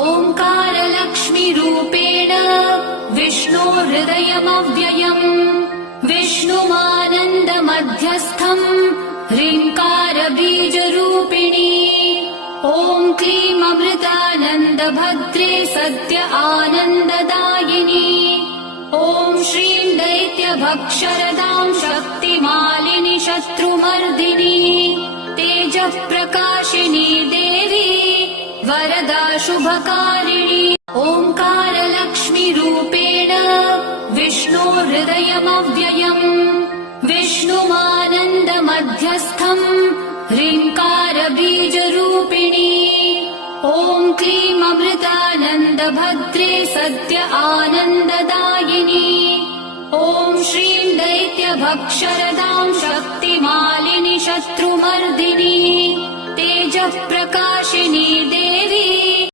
ओङ्कारलक्ष्मीरूपेण विष्णोर्हृदयमव्ययम् विष्णुमानन्दमध्यस्थम् ह्रीङ्कारबीजरूपिणी ॐ क्लीं अमृतानन्दभद्रे सद्य आनन्ददायिनी ॐ श्रीं दैत्यभक्षरदां शक्तिमालिनि शत्रुमर्दिनी तेजः प्रकाशिनी देवी वरदा शुभकारिणी ओङ्कारलक्ष्मीरूपेण विष्णोर्हृदयमव्ययम् विष्णुमानन्दमध्यस्थम् ह्रीङ्कारबीजरूपिणी ॐ क्लीं अमृतानन्दभद्रे सद्य आनन्ददायिनी ॐ श्रीं दैत्यभक्षरदां शक्तिमालिनि शत्रुमर्दिनी तेजः प्रकाशिनी देवी